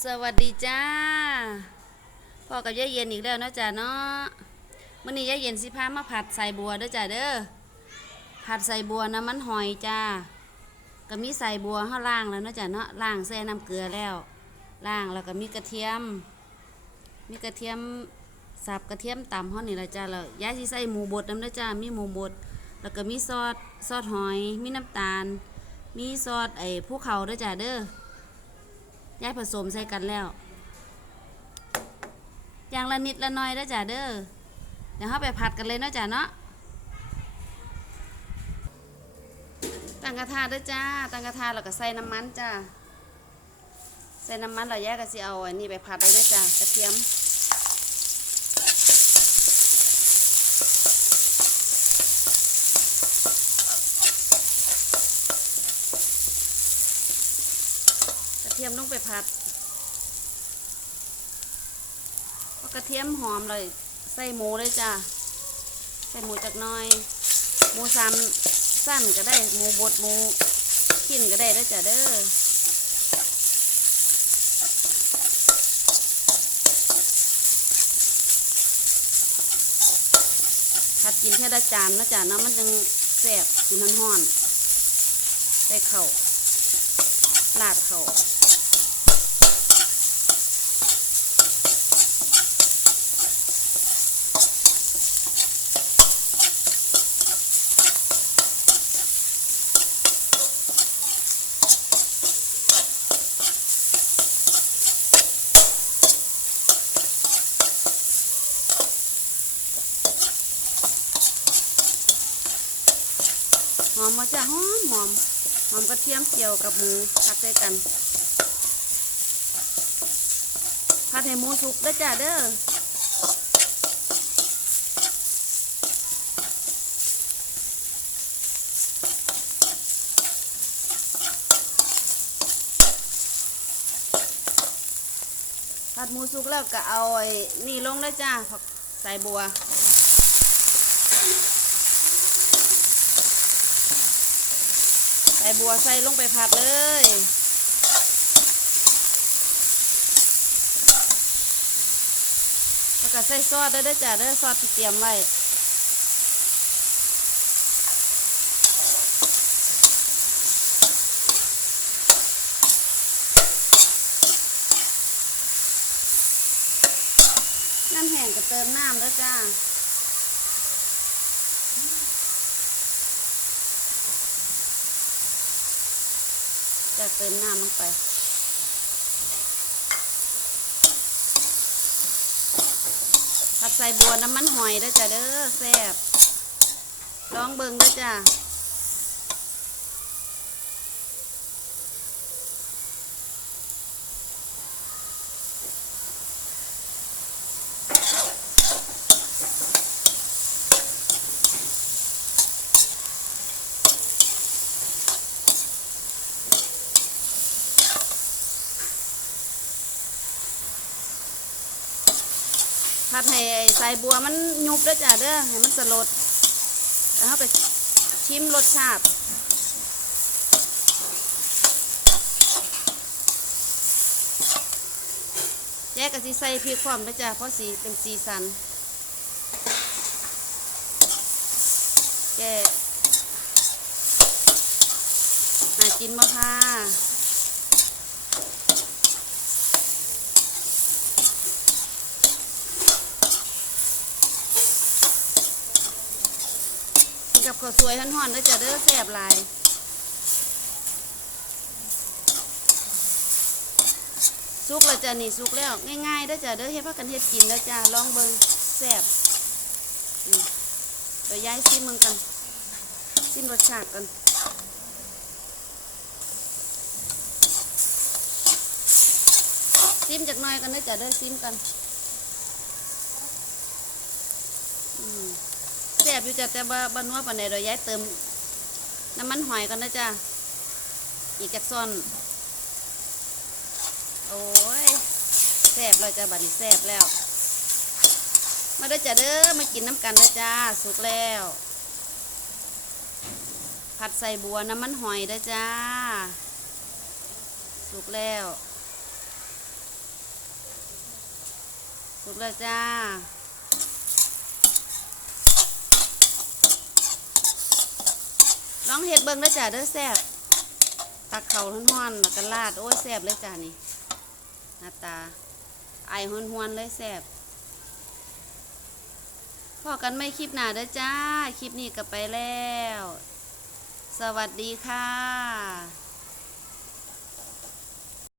สวัสดีจ้าพ่อกับยายเย็นอีกแล้วนะจ้าเนาะมื่อนี้ยายเย็นสิพามาผัดใส่บัวด้อจ้าเด้อผัดใส่บัวน้ำมันหอยจ้าก็มีใส่บัวข้าล่างแล้วนะจ้าเนาะล่างแซ่น้ำเกลือแล้วล่างแล้วก็มีกระเทียม มีกระเทียมสับกระเทียมต่ำเฮานี่ละจ้าแล้วยายสิใส่หมูบดน้ำเด้อจ้ามีหมูบดแล้วก็มีซอสซอสหอย มีน้ำตาล มีซอสไอ้ภูเขาด้อจ้าเด้อ ย้ายผสมใส่กันแล้ว อย่างละนิดละหน้อยแล้วจ้ะเด้อ เดี๋ยวเราไปผัดกันเลยเนาะจ้ะเนาะตั้งกระทะด้อจ้าตั้งกระทะเราก็ใส่น้ำมันจ้าใส่น้ำมันเราแยกก็สิเอาอันนี้ไปผัดเลยนะจ้ากระเทียม กระเทียมลงไปผัดพอกระเทียมหอมเลย ใส่หมูเลยจ้าใส่หมูจักหน้อย หมูซ้ำสั้นก็ได้ หมูบดหมูขิ้นก็ได้แล้วจ้ะเด้อผัดกินแค่ละจานนะจ้ะเนาะมันจังแซ่บกินห้อนๆใส่เข่าลาดเข่า หอมมาจ้ะหอมหอมหอมกระเทียมเจียวกับหมูผัดใส่กันผัดให้หมูสุกเด้จ้ะเด้อผัดหมูสุกแล้วก็เอาไอ้นี่ลงเลยจ้าผักใส่บัว ใส่บัวใส่ลงไปผัดเลย แล้วก็ใส่ซอสเด้อเด้จ้ะเด้อซอสที่เตรียมไว้น้ำแห้งก็เติมน้ำเด้อจ้า จะเติมน้ำลงไปผัดใส่บัวน้ำมันหอยเด้จ้ะเด้อแซ่บลองเบิ่งเด้จ้ะ ผัดให้ไอ้ใส่บัวมันยุบด้อจ้ะเด้อให้มันสลดแล้วเราไปชิมรสชาติแยกกะสิใส่พริกความเด้จ้ะเพราะสีเป็นสีสันแกหากินมาค่ะ กับข้าวสวยห่อนๆแล้วจะเด้อแซ่บหลายสุกแล้วจ้ะนี่สุกแล้วง่ายๆเด้อจ้ะเด้อเฮ็ดพักกันเฮ็ดกินแล้วจ้ะลองเบิ่งแซ่บเดี๋ยวย้ายซิมมึงกันซิมรสชาติกันซิมจากน้อยกันเด้อจ้ะเด้อซิมกันอืม แซ่บอยู่จ้ะแต่บ่บ่นัวปานใดดอกย้ายเติม น้ำมันหอยกันนะจ้ะอีกจักซ่อน โอ้ยแซ่บเลยจ้ะบัดนี้แซ่บแล้ว มาเด้จ้ะเด้อมากินน้ำกันเด้จ้าสุกแล้ว ผัดใส่บัวน้ำมันหอยเด้จ้า สุกแล้ว สุกแล้วจ้า ลองเฮ็ดเบิ่งเด้อจ้าเด้อแซ่บตักเข่าห้อนๆแล้วก็ราดโอ้ยแซ่บเลยจ้านี่หน้าตาไอห้วนๆเลยแซ่บพอกันไม่คลิปหน้าเด้อจ้า คลิปนี้ก็ไปแล้ว สวัสดีค่ะ